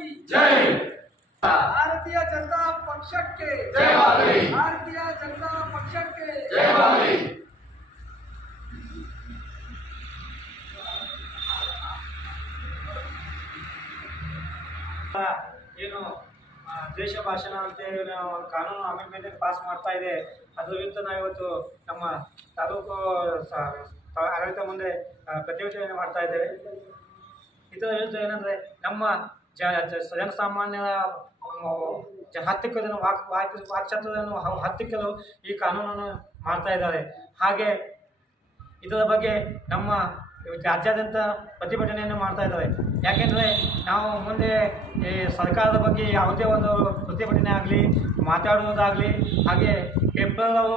की जय। भारतीय जनता पक्षಕ್ಕೆ जयवागली। भारतीय जनता पक्षಕ್ಕೆ जयवागली। ಏನು ದೇಶ ಭಾಷಣ ಅಂತ ಕಾನೂನು ಅಮೆಂಡ್ಮೆಂಟ್ ಪಾಸ್ ಮಾಡ್ತಾ ಇದೆ. ಅದ್ರ ವಿರುದ್ಧ ನಾವು ಇವತ್ತು ನಮ್ಮ ತಾಲೂಕು ಆಡಳಿತ ಮುಂದೆ ಪ್ರತಿಭಟನೆ ಮಾಡ್ತಾ ಇದ್ದೇವೆ. ಇದರ ವಿರುದ್ಧ ಏನಂದರೆ ನಮ್ಮ ಜನಸಾಮಾನ್ಯರ ಹತ್ತಿಕ್ಕದನ್ನು ವಾಕ್ಚಾತುರ್ಯವನ್ನು ಹತ್ತಿಕ್ಕಲು ಈ ಕಾನೂನನ್ನು ಮಾಡ್ತಾ ಇದ್ದಾರೆ. ಹಾಗೆ ಇದರ ಬಗ್ಗೆ ನಮ್ಮ ರಾಜ್ಯಾದ್ಯಂತ ಪ್ರತಿಭಟನೆಯನ್ನು ಮಾಡ್ತಾ ಇದ್ದಾರೆ. ಯಾಕೆಂದರೆ ನಾವು ಮುಂದೆ ಈ ಸರ್ಕಾರದ ಬಗ್ಗೆ ಯಾವುದೇ ಒಂದು ಪ್ರತಿಭಟನೆ ಆಗಲಿ ಮಾತಾಡುವುದಾಗಲಿ ಹಾಗೆ ಪೇಪರ್ಗಳು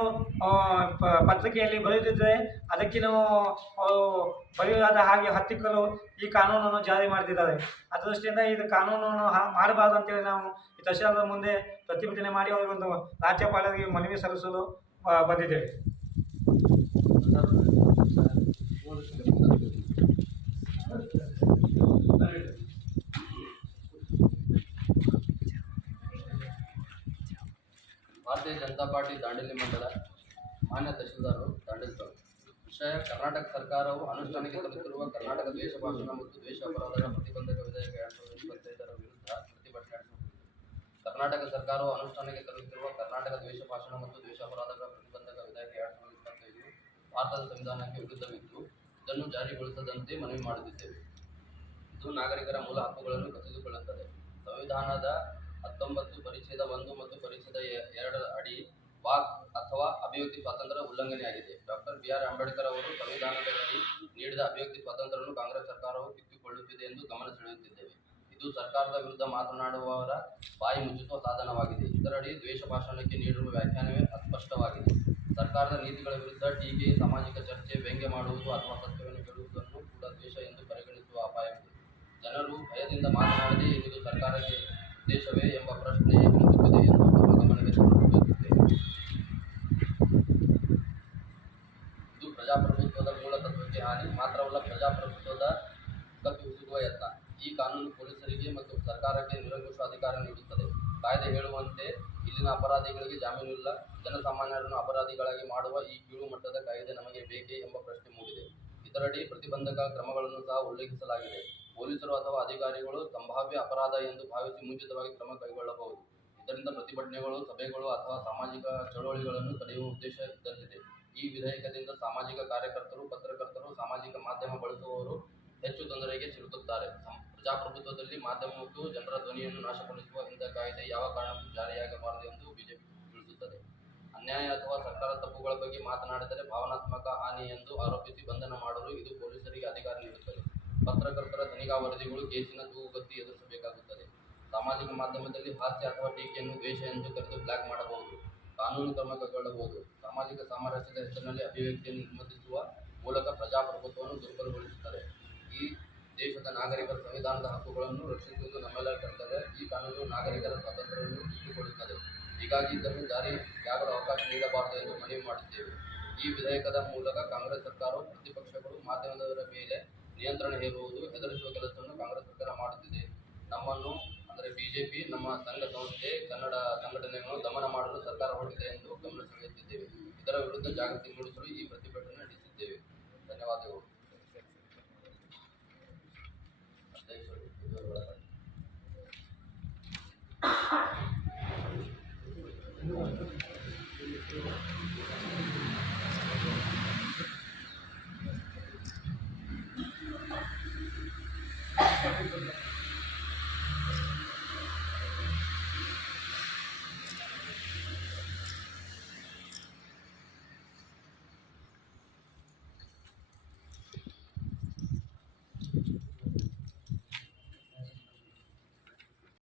ಪತ್ರಿಕೆಯಲ್ಲಿ ಬರೆದಿದ್ದರೆ ಅದಕ್ಕೆ ನಾವು ಬರೆಯಲಾದ ಹಾಗೆ ಹತ್ತಿಕ್ಕಲು ಈ ಕಾನೂನನ್ನು ಜಾರಿ ಮಾಡ್ತಿದ್ದಾರೆ. ಅದರ ದೃಷ್ಟಿಯಿಂದ ಇದು ಕಾನೂನನ್ನು ಮಾಡಬಾರ್ದು ಅಂತೇಳಿ ನಾವು ಈ ತಹಶೀಲ್ದಾರ್ ಮುಂದೆ ಪ್ರತಿಭಟನೆ ಮಾಡಿ ಅವರಿಗೊಂದು ರಾಜ್ಯಪಾಲರಿಗೆ ಮನವಿ ಸಲ್ಲಿಸಲು ಬಂದಿದ್ದೇವೆ. ಭಾರತೀಯ ಜನತಾ ಪಾರ್ಟಿ ದಾಂಡೇಲಿ ಮಂಡಲ ಮಾನ್ಯ ತಹಶೀಲ್ದಾರರು ದಾಂಡೇಲಿ ತಾಲೂಕು. ವಿಷಯ: ಕರ್ನಾಟಕ ಸರ್ಕಾರವು ಅನುಷ್ಠಾನಕ್ಕೆ ತರುತ್ತಿರುವ ಕರ್ನಾಟಕ ದ್ವೇಷ ಭಾಷಣ ಮತ್ತು ದ್ವೇಷ ಅಪರಾಧಗಳ ಪ್ರತಿಬಂಧಕ ವಿಧೇಯಕ 2025ರ ವಿರುದ್ಧ ಪ್ರತಿಭಟನೆ ನಡೆಸುತ್ತಿದೆ. ಕರ್ನಾಟಕ ಸರ್ಕಾರವು ಅನುಷ್ಠಾನಕ್ಕೆ ತರುತ್ತಿರುವ ಕರ್ನಾಟಕ ದ್ವೇಷ ಭಾಷಣ ಮತ್ತು ದ್ವೇಷ ಅಪರಾಧಗಳ ಪ್ರತಿಬಂಧಕ ವಿಧೇಯಕ 2025 ಭಾರತದ ಸಂವಿಧಾನಕ್ಕೆ ವಿರುದ್ಧವಿದ್ದು ಇದನ್ನು ಜಾರಿಗೊಳಿಸದಂತೆ ಮನವಿ ಮಾಡುತ್ತಿದ್ದೇವೆ. ಇದು ನಾಗರಿಕರ ಮೂಲ ಹಕ್ಕುಗಳನ್ನು ಕಸಿದುಕೊಳ್ಳುತ್ತದೆ. ಸಂವಿಧಾನದ 19 ಪರಿಚ್ಛೇದ 1 ಮತ್ತು ಪರಿಚ್ಛೇದ 2 ಅಡಿ ವಾಕ್ ಅಥವಾ ಅಭಿವ್ಯಕ್ತಿ ಸ್ವಾತಂತ್ರ್ಯ ಉಲ್ಲಂಘನೆಯಾಗಿದೆ. ಡಾಕ್ಟರ್ BR ಅಂಬೇಡ್ಕರ್ ಅವರು ಸಂವಿಧಾನದಡಿ ನೀಡಿದ ಅಭಿವ್ಯಕ್ತಿ ಸ್ವಾತಂತ್ರ್ಯವನ್ನು ಕಾಂಗ್ರೆಸ್ ಸರ್ಕಾರವು ಕಿತ್ತುಕೊಳ್ಳುತ್ತಿದೆ ಎಂದು ಗಮನ ಸೆಳೆಯುತ್ತಿದ್ದೇವೆ. ಇದು ಸರ್ಕಾರದ ವಿರುದ್ಧ ಮಾತನಾಡುವವರ ಬಾಯಿ ಮುಚ್ಚಿಸುವ ಸಾಧನವಾಗಿದೆ. ಇದರಡಿ ದ್ವೇಷ ಭಾಷಣಕ್ಕೆ ನೀಡಿರುವ ವ್ಯಾಖ್ಯಾನವೇ ಅಸ್ಪಷ್ಟವಾಗಿದೆ. ಸರ್ಕಾರದ ನೀತಿಗಳ ವಿರುದ್ಧ ಟೀಕೆ, ಸಾಮಾಜಿಕ ಚರ್ಚೆ, ವ್ಯಂಗ್ಯ ಮಾಡುವುದು ಅಥವಾ ಸತ್ಯವನ್ನು ಹೇಳುವುದನ್ನು ಕೂಡ ದ್ವೇಷ ಎಂದು ಪರಿಗಣಿಸುವ ಅಪಾಯವಿದೆ. ಜನರು ಭಯದಿಂದ ಮಾತನಾಡದೆ ಇರುವುದು ಸರ್ಕಾರಕ್ಕೆ ಉದ್ದೇಶವೇ ಎಂಬ ಪ್ರಶ್ನೆ ಎದುರಿಸುತ್ತಿದೆ ಎಂದು ತಮ್ಮ ಗಮನಕ್ಕೆ ತಂದಿದ್ದೇವೆ. ಇದು ಪ್ರಜಾಪ್ರಭುತ್ವದ ಮೂಲ ತತ್ವಕ್ಕೆ ಹಾನಿ ಮಾತ್ರವಲ್ಲ, ಪ್ರಜಾಪ್ರಭುತ್ವದ ಕತ್ತುಹಿಸುಕುವ ಯತ್ನ. ಈ ಕಾನೂನು ಪೊಲೀಸರಿಗೆ ಮತ್ತು ಸರ್ಕಾರಕ್ಕೆ ನಿರಂಕುಶ ಅಧಿಕಾರ ನೀಡುತ್ತದೆ. ಕಾಯ್ದೆ ಹೇಳುವಂತೆ ಇಲ್ಲಿನ ಅಪರಾಧಿಗಳಿಗೆ ಜಾಮೀನು ಇಲ್ಲ. ಜನಸಾಮಾನ್ಯರನ್ನು ಅಪರಾಧಿಗಳಾಗಿ ಮಾಡುವ ಈ ಕೀಳು ಮಟ್ಟದ ಕಾಯ್ದೆ ನಮಗೆ ಬೇಕೇ ಎಂಬ ಪ್ರಶ್ನೆ ಮೂಡಿದೆ. ಇದರಡಿ ಪ್ರತಿಬಂಧಕ ಕ್ರಮಗಳನ್ನು ಸಹ ಉಲ್ಲೇಖಿಸಲಾಗಿದೆ. ಪೊಲೀಸರು ಅಥವಾ ಅಧಿಕಾರಿಗಳು ಸಂಭಾವ್ಯ ಅಪರಾಧ ಎಂದು ಭಾವಿಸಿ ಮುಂಚಿತವಾಗಿ ಕ್ರಮ ಕೈಗೊಳ್ಳಬಹುದು. ಇದರಿಂದ ಪ್ರತಿಭಟನೆಗಳು, ಸಭೆಗಳು ಅಥವಾ ಸಾಮಾಜಿಕ ಚಳವಳಿಗಳನ್ನು ತಡೆಯುವ ಉದ್ದೇಶ ಇದರಲ್ಲಿದೆ. ಈ ವಿಧೇಯಕದಿಂದ ಸಾಮಾಜಿಕ ಕಾರ್ಯಕರ್ತರು, ಪತ್ರಕರ್ತರು, ಸಾಮಾಜಿಕ ಮಾಧ್ಯಮ ಬಳಸುವವರು ಹೆಚ್ಚು ತೊಂದರೆಗೆ ಸಿಲುಕುತ್ತಾರೆ. ಪ್ರಜಾಪ್ರಭುತ್ವದಲ್ಲಿ ಮಾಧ್ಯಮ ಮತ್ತು ಜನರ ಧ್ವನಿಯನ್ನು ನಾಶಪಡಿಸುವ ಇಂಥ ಕಾಯ್ದೆ ಯಾವ ಕಾರಣಕ್ಕೂ ಜಾರಿಯಾಗಬಾರದು ಎಂದು ಬಿಜೆಪಿ ತಿಳಿಸುತ್ತದೆ. ಅನ್ಯಾಯ ಅಥವಾ ಸರ್ಕಾರದ ತಪ್ಪುಗಳ ಬಗ್ಗೆ ಮಾತನಾಡಿದರೆ ಭಾವನಾತ್ಮಕ ಹಾನಿ ಎಂದು ಆರೋಪಿಸಿ ಬಂಧನ ಮಾಡಲು ಇದು ಪೊಲೀಸರಿಗೆ ಅಧಿಕಾರ ನೀಡುತ್ತದೆ. ಪತ್ರಕರ್ತರ ತನಿಖಾ ವರದಿಗಳು ಕೇಸಿನ ತೂಗುಗತಿ ಎದುರಿಸಬೇಕಾಗುತ್ತದೆ. ಸಾಮಾಜಿಕ ಮಾಧ್ಯಮದಲ್ಲಿ ಹಾಸ್ಯ ಅಥವಾ ಟೀಕೆಯನ್ನು ದ್ವೇಷ ಎಂದು ಕರೆದು ಬ್ಲಾಕ್ ಮಾಡಬಹುದು, ಕಾನೂನು ಕ್ರಮ ಕೈಗೊಳ್ಳಬಹುದು. ಸಾಮಾಜಿಕ ಸಾಮರಸ್ಯದ ಹೆಸರಿನಲ್ಲಿ ಅಭಿವ್ಯಕ್ತಿಯನ್ನು ನಿರ್ಬಂಧಿಸುವ ಮೂಲಕ ಪ್ರಜಾಪ್ರಭುತ್ವವನ್ನು ದುರ್ಬಲಗೊಳಿಸುತ್ತದೆ. ಈ ದೇಶದ ನಾಗರಿಕರ ಸಂವಿಧಾನದ ಹಕ್ಕುಗಳನ್ನು ರಕ್ಷಿಸುವುದು ನಮ್ಮೆಲ್ಲರ ಕರ್ತವ್ಯ. ಈ ಕಾನೂನು ನಾಗರಿಕರ ಸ್ವಾತಂತ್ರ್ಯವನ್ನು ಕಿತ್ತುಕೊಳ್ಳುತ್ತದೆ. ಹೀಗಾಗಿ ಇದನ್ನು ಜಾರಿಯಾಗಲು ಅವಕಾಶ ನೀಡಬಾರದು ಎಂದು ಮನವಿ ಮಾಡುತ್ತೇವೆ. ಈ ವಿಧೇಯಕದ ಮೂಲಕ ಕಾಂಗ್ರೆಸ್ ಸರ್ಕಾರವು ಪ್ರತಿಪಕ್ಷಗಳು, ಮಾಧ್ಯಮದವರ ಮೇಲೆ ನಿಯಂತ್ರಣ ಹೇರುವುದು, ಹೆದರಿಸುವ ಕೆಲಸವನ್ನು ಕಾಂಗ್ರೆಸ್ ಸರ್ಕಾರ ಮಾಡುತ್ತಿದೆ. ನಮ್ಮನ್ನು ಅಂದರೆ ಬಿಜೆಪಿ, ನಮ್ಮ ಸಂಘ ಸಂಸ್ಥೆ, ಕನ್ನಡ ಸಂಘಟನೆಗಳನ್ನು ದಮನ ಮಾಡಲು ಸರ್ಕಾರ ಹೊರಟಿದೆ ಎಂದು ಗಮನ ಸೆಳೆಯುತ್ತಿದ್ದೇವೆ. ಇದರ ವಿರುದ್ಧ ಜಾಗೃತಿ ಮೂಡಿಸಲು ಈ ಪ್ರತಿಭಟನೆ ನಡೆಸಿದ್ದೇವೆ.